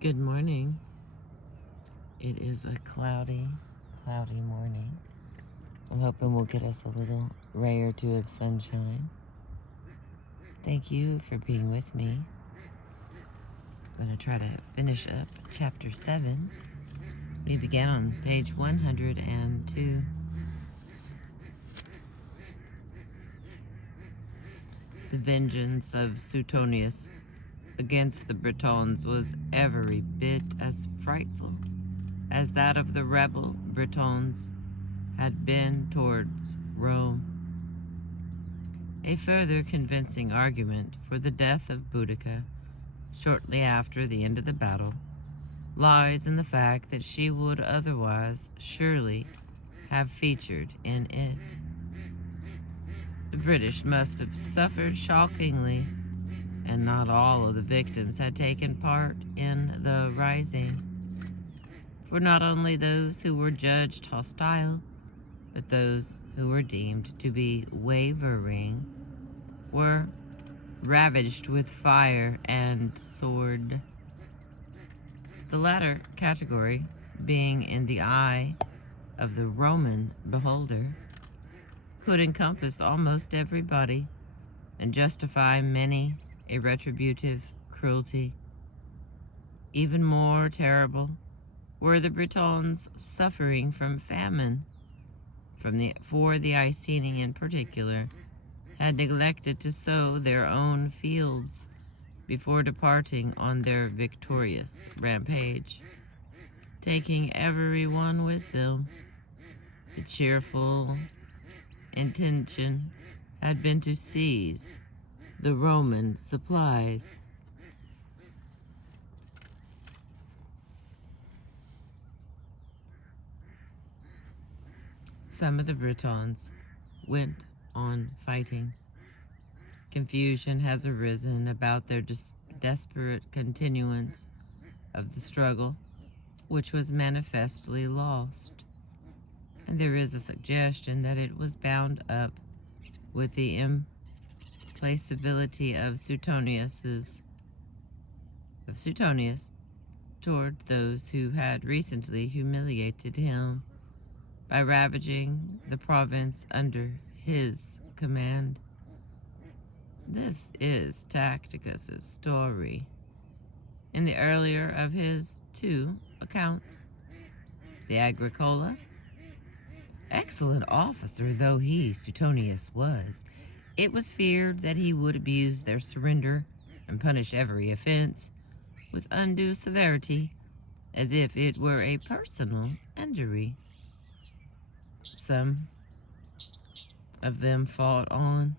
Good morning. It is a cloudy morning. I'm hoping we'll get us a little ray or two of sunshine. Thank you for being with me. I'm going to try to finish up chapter 7. We began on page 102. The vengeance of Suetonius against the Britons was every bit as frightful as that of the rebel Britons had been towards Rome. A further convincing argument for the death of Boudica shortly after the end of the battle lies in the fact that she would otherwise surely have featured in it. The British must have suffered shockingly, and not all of the victims had taken part in the rising. For not only those who were judged hostile, but those who were deemed to be wavering were ravaged with fire and sword. The latter category being in the eye of the Roman beholder could encompass almost everybody and justify many a retributive cruelty. Even more terrible were the Britons suffering from famine, for the Iceni in particular had neglected to sow their own fields before departing on their victorious rampage, taking everyone with them. The cheerful intention had been to seize the Roman supplies. Some of the Britons went on fighting. Confusion has arisen about their desperate continuance of the struggle, which was manifestly lost, and there is a suggestion that it was bound up with the implacability of Suetonius toward those who had recently humiliated him by ravaging the province under his command. This is Tacitus's story. In the earlier of his two accounts, the Agricola, excellent officer though he, Suetonius, was, it was feared that he would abuse their surrender and punish every offense with undue severity, as if it were a personal injury. Some of them fought on,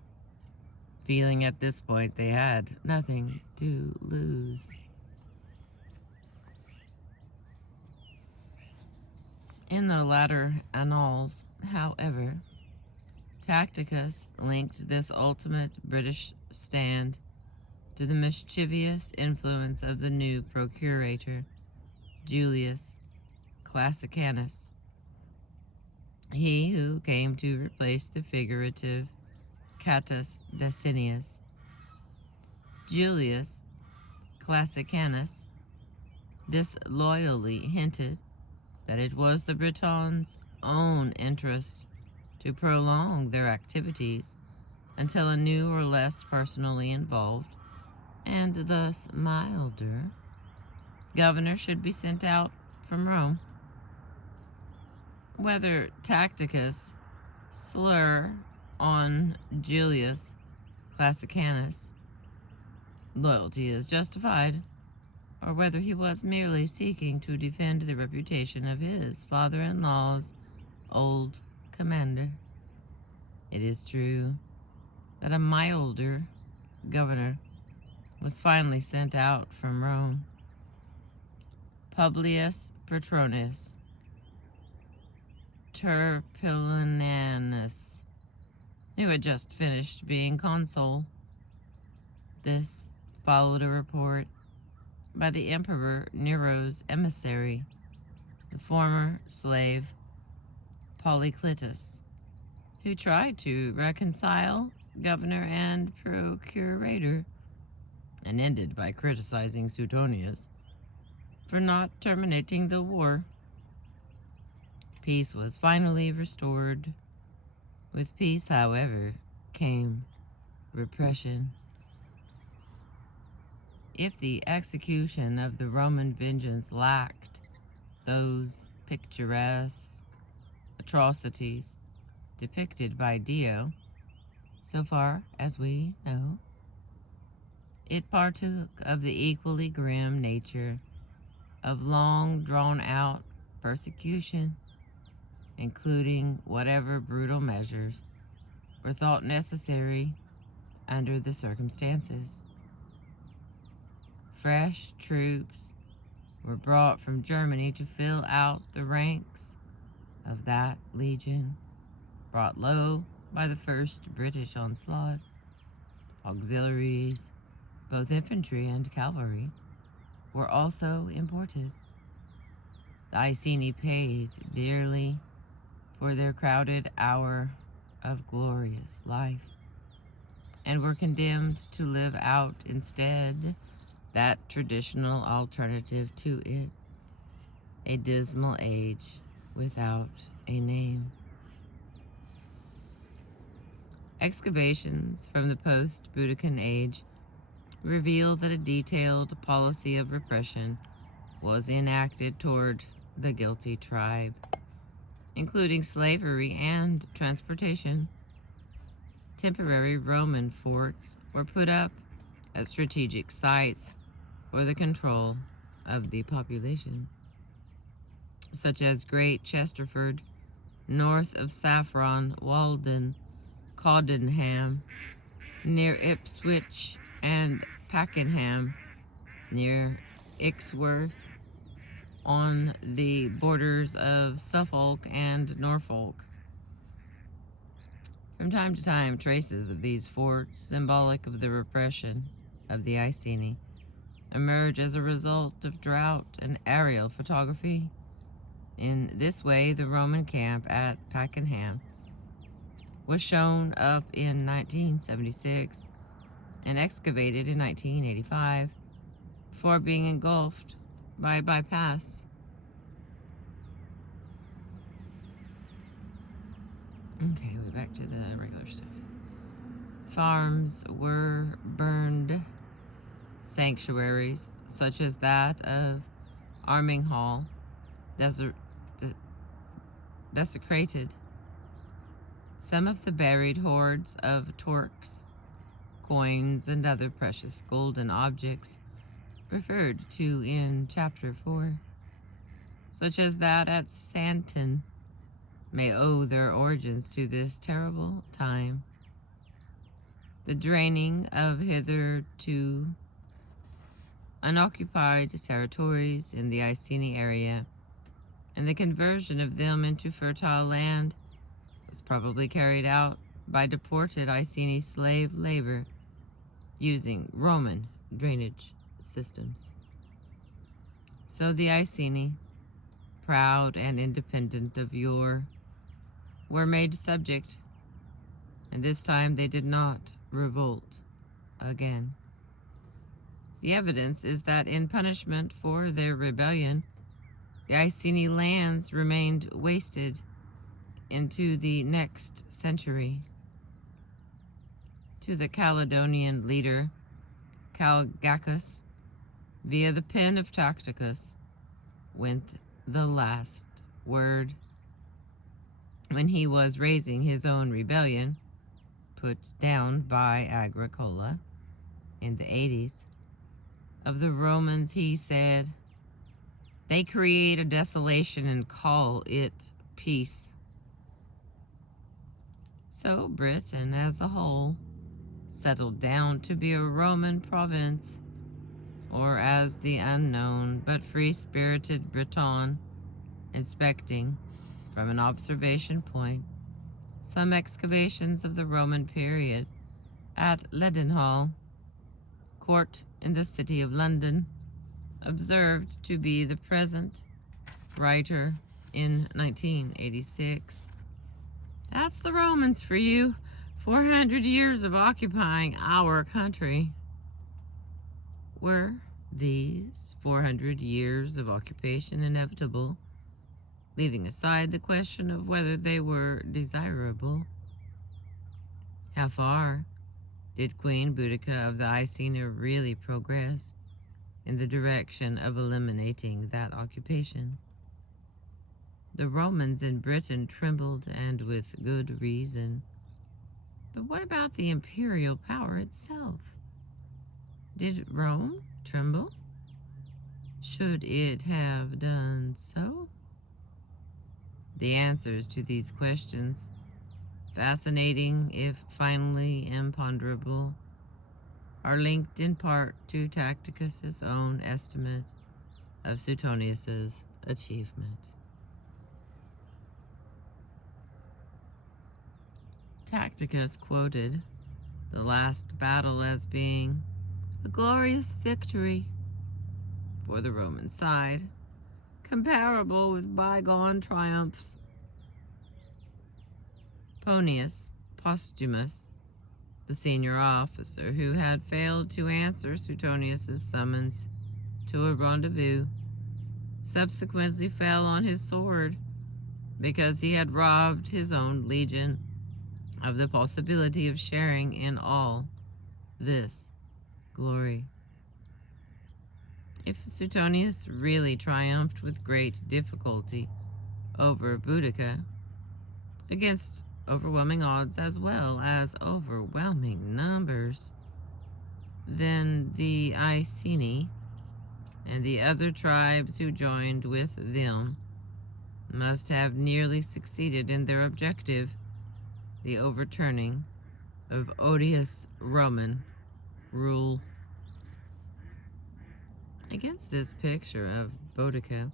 feeling at this point they had nothing to lose. In the latter annals, however, Tacitus linked this ultimate British stand to the mischievous influence of the new procurator, Julius Classicanus, he who came to replace the figurative Catus Decianus. Julius Classicanus disloyally hinted that it was the Britons' own interest to prolong their activities until a new or less personally involved, and thus milder, governor should be sent out from Rome. Whether Tacitus' slur on Julius Classicanus' loyalty is justified, or whether he was merely seeking to defend the reputation of his father-in-law's old commander. It is true that a milder governor was finally sent out from Rome. Publius Petronius Turpillianus, who had just finished being consul. This followed a report by the Emperor Nero's emissary, the former slave Polycletus, who tried to reconcile governor and procurator, and ended by criticizing Suetonius for not terminating the war. Peace was finally restored. With peace, however, came repression. If the execution of the Roman vengeance lacked those picturesque atrocities depicted by Dio, so far as we know, it partook of the equally grim nature of long drawn-out persecution, including whatever brutal measures were thought necessary under the circumstances. Fresh troops were brought from Germany to fill out the ranks of that legion, brought low by the first British onslaught. Auxiliaries, both infantry and cavalry, were also imported. The Iceni paid dearly for their crowded hour of glorious life, and were condemned to live out instead that traditional alternative to it, a dismal age without a name. Excavations from the post-Boudiccan age reveal that a detailed policy of repression was enacted toward the guilty tribe, including slavery and transportation. Temporary Roman forts were put up at strategic sites for the control of the population, such as Great Chesterford, north of Saffron Walden, Caudenham, near Ipswich, and Pakenham, near Ixworth, on the borders of Suffolk and Norfolk. From time to time, traces of these forts, symbolic of the repression of the Iceni, emerge as a result of drought and aerial photography. In this way, the Roman camp at Pakenham was shown up in 1976 and excavated in 1985 before being engulfed by a bypass. Okay, we're back to the regular stuff. Farms were burned. Sanctuaries, such as that of Arminghall, desecrated. Some of the buried hoards of torques, coins, and other precious golden objects referred to in Chapter 4, such as that at Santon, may owe their origins to this terrible time. The draining of hitherto unoccupied territories in the Iceni area and the conversion of them into fertile land was probably carried out by deported Iceni slave labor using Roman drainage systems. So the Iceni, proud and independent of yore, were made subject, and this time they did not revolt again. The evidence is that in punishment for their rebellion, the Iceni lands remained wasted into the next century. To the Caledonian leader, Calgacus, via the pen of Tacticus, went the last word. When he was raising his own rebellion, put down by Agricola in the 80s, of the Romans he said, "They create a desolation and call it peace." So Britain as a whole settled down to be a Roman province, or as the unknown but free-spirited Breton, inspecting from an observation point some excavations of the Roman period at Leadenhall Court in the city of London, observed to be the present writer in 1986. That's the Romans for you. 400 years of occupying our country. Were These 400 years of occupation inevitable, leaving aside the question of whether they were desirable. How far did Queen Boudica of the Iceni really progress in the direction of eliminating that occupation? The Romans in Britain trembled, and with good reason. But what about the imperial power itself? Did Rome tremble? Should it have done so? The answers to these questions, fascinating if finally imponderable, are linked in part to Tacitus's own estimate of Suetonius's achievement. Tacitus quoted the last battle as being a glorious victory for the Roman side, comparable with bygone triumphs. Ponius Postumus, the senior officer who had failed to answer Suetonius's summons to a rendezvous, subsequently fell on his sword because he had robbed his own legion of the possibility of sharing in all this glory. If Suetonius really triumphed with great difficulty over Boudica, against overwhelming odds as well as overwhelming numbers, then the Iceni and the other tribes who joined with them must have nearly succeeded in their objective, the overturning of odious Roman rule. Against this picture of Boudica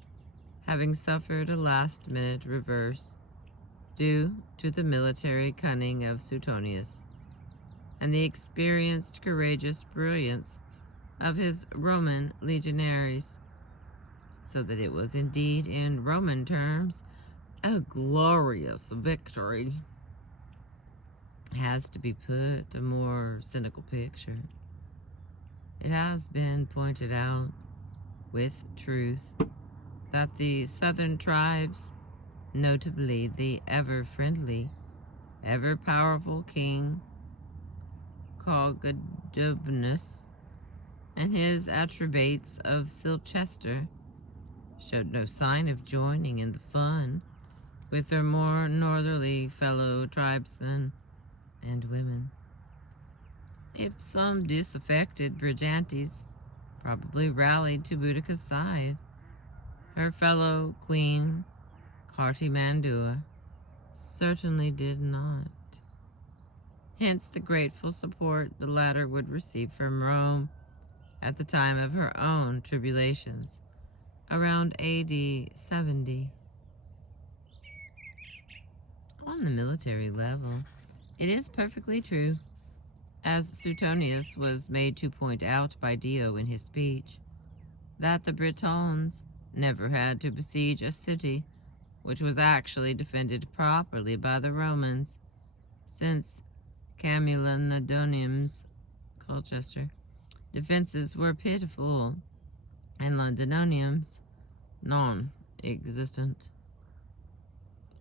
having suffered a last-minute reverse due to the military cunning of Suetonius and the experienced, courageous brilliance of his Roman legionaries, so that it was indeed, in Roman terms, a glorious victory, has to be put a more cynical picture. It has been pointed out with truth that the southern tribes, notably the ever-friendly, ever-powerful king Cogadubnus and his attribates of Silchester, showed no sign of joining in the fun with their more northerly fellow tribesmen and women. If some disaffected Brigantes probably rallied to Boudica's side, her fellow queen Cartimandua certainly did not. Hence the grateful support the latter would receive from Rome at the time of her own tribulations, around AD 70. On the military level, it is perfectly true, as Suetonius was made to point out by Dio in his speech, that the Britons never had to besiege a city which was actually defended properly by the Romans, since Camulinodonium's Colchester defenses were pitiful and Londinonium's non-existent.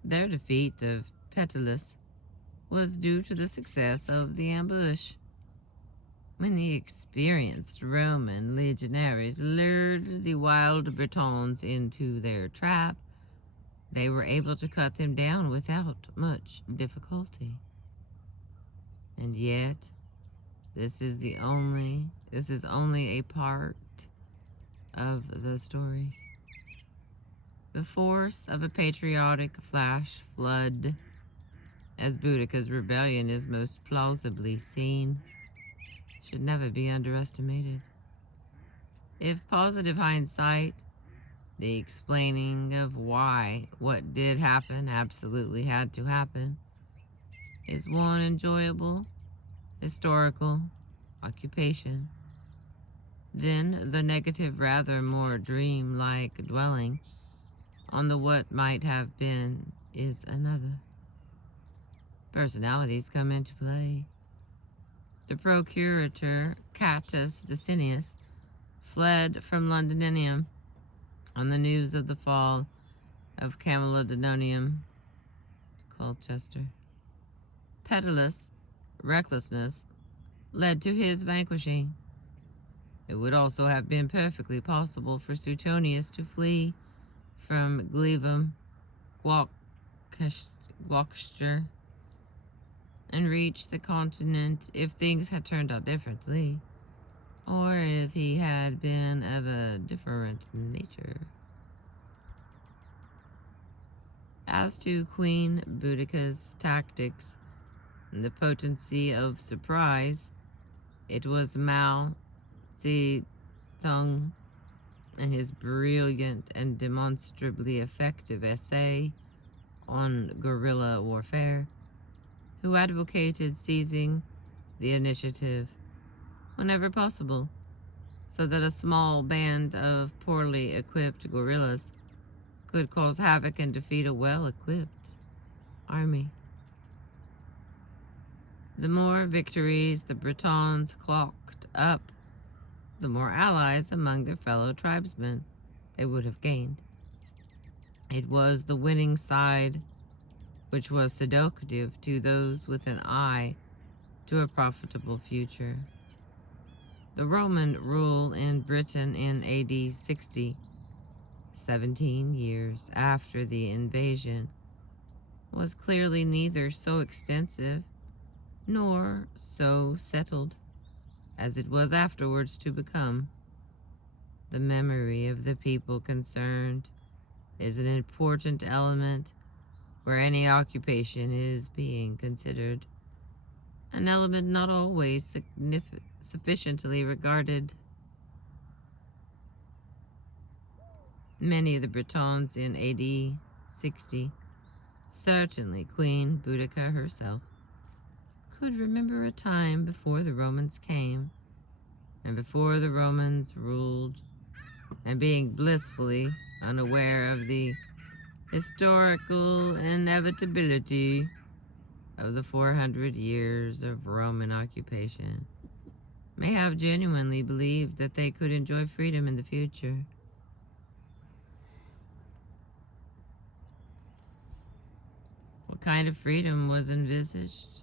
Their defeat of Petulus was due to the success of the ambush. When the experienced Roman legionaries lured the wild Britons into their trap, they were able to cut them down without much difficulty. And yet, this is only a part of the story. The force of a patriotic flash flood, as Boudica's rebellion is most plausibly seen, should never be underestimated. If positive hindsight, the explaining of why what did happen absolutely had to happen, is one enjoyable historical occupation, then the negative, rather more dream-like dwelling on the what might have been is another. Personalities come into play. The procurator Catus Decius fled from Londinium on the news of the fall of Camalodunum, Colchester. Pitiless recklessness led to his vanquishing. It would also have been perfectly possible for Suetonius to flee from Glevum, Gloucester, and reach the continent if things had turned out differently, or if he had been of a different nature. As to Queen Boudica's tactics and the potency of surprise, it was Mao Zedong and his brilliant and demonstrably effective essay on guerrilla warfare who advocated seizing the initiative whenever possible, so that a small band of poorly equipped guerrillas could cause havoc and defeat a well-equipped army. The more victories the Bretons clocked up, the more allies among their fellow tribesmen they would have gained. It was the winning side which was seductive to those with an eye to a profitable future. The Roman rule in Britain in AD 60, 17 years after the invasion, was clearly neither so extensive nor so settled as it was afterwards to become. The memory of the people concerned is an important element where any occupation is being considered, an element not always sufficiently regarded. Many of the Bretons in AD 60, certainly Queen Boudica herself, could remember a time before the Romans came, and before the Romans ruled, and being blissfully unaware of the historical inevitability of the 400 years of Roman occupation, may have genuinely believed that they could enjoy freedom in the future. What kind of freedom was envisaged?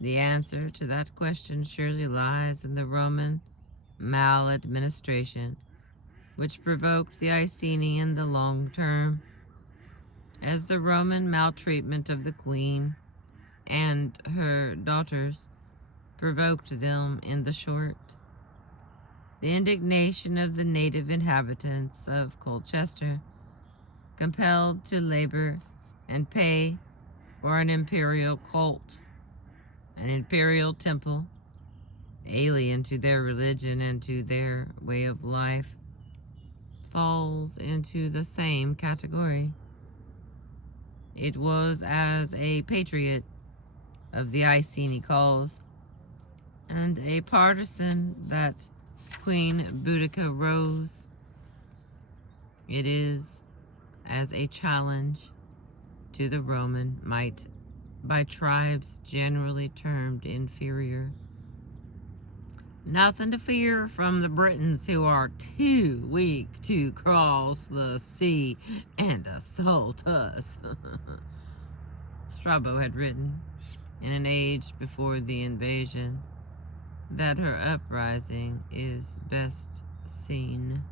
The answer to that question surely lies in the Roman maladministration, which provoked the Iceni in the long term, as the Roman maltreatment of the queen and her daughters provoked them in the short. The indignation of the native inhabitants of Colchester, compelled to labor and pay for an imperial cult, an imperial temple, alien to their religion and to their way of life, falls into the same category. It was as a patriot of the Iceni cause and a partisan that Queen Boudica rose. It is as a challenge to the Roman might by tribes generally termed inferior. Nothing to fear from the Britons, who are too weak to cross the sea and assault us. Strabo had written, in an age before the invasion, that her uprising is best seen.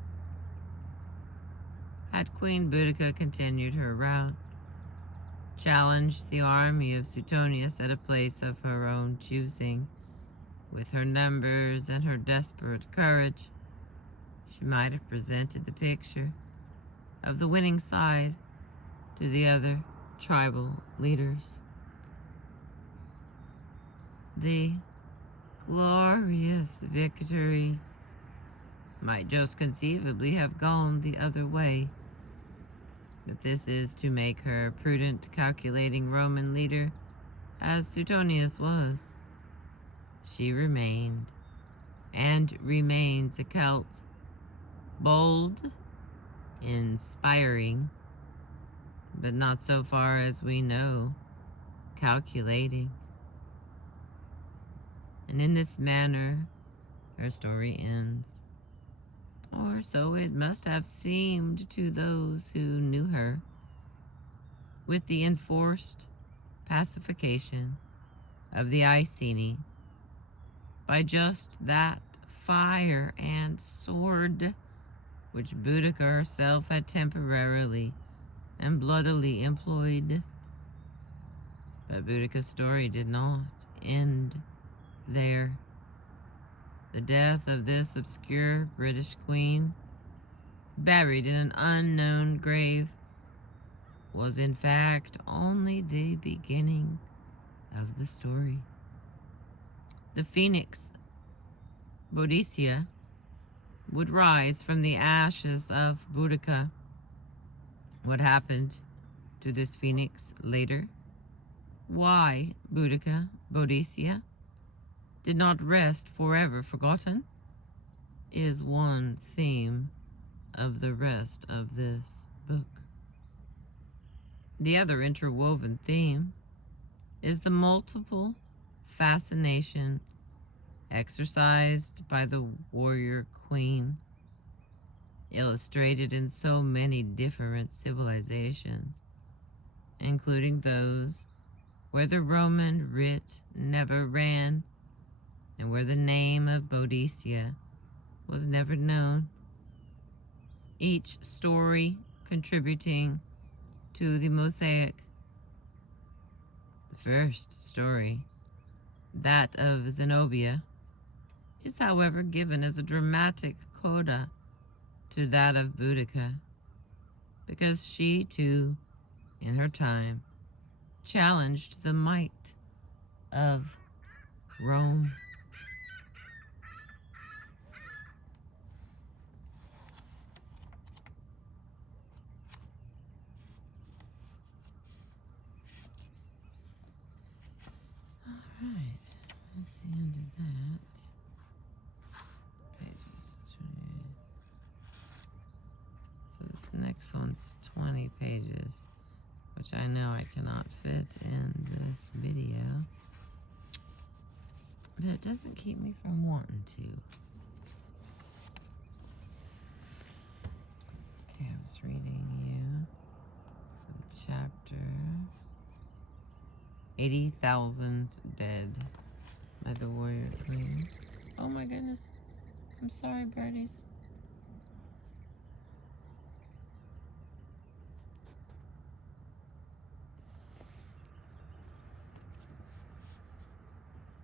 Had Queen Boudica continued her route, challenged the army of Suetonius at a place of her own choosing, with her numbers and her desperate courage, she might have presented the picture of the winning side to the other tribal leaders. The glorious victory might just conceivably have gone the other way, but this is to make her a prudent, calculating Roman leader, as Suetonius was. She remained, and remains, a Celt, bold, inspiring, but not so far as we know, calculating. And in this manner, her story ends. or so it must have seemed to those who knew her, with the enforced pacification of the Iceni by just that fire and sword which Boudica herself had temporarily and bloodily employed. But Boudica's story did not end there. The death of this obscure British queen, buried in an unknown grave, was in fact only the beginning of the story. The phoenix, Boadicea, would rise from the ashes of Boudica. What happened to this phoenix later? Why Boudica, Boadicea, did not rest forever forgotten is one theme of the rest of this book. The other interwoven theme is the multiple fascination exercised by the warrior queen, illustrated in so many different civilizations, including those where the Roman writ never ran and where the name of Boadicea was never known, each story contributing to the mosaic. The first story, that of Zenobia, is however given as a dramatic coda to that of Boudica, because she too, in her time, challenged the might of Rome. Alright, that's the end of that. Pages 20. So this next one's 20 pages, which I know I cannot fit in this video. But it doesn't keep me from wanting to. Okay, I was reading you the chapter 80,000 Dead by the Warrior Queen. Oh my goodness. I'm sorry, birdies.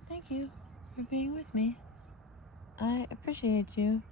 Thank you for being with me. I appreciate you.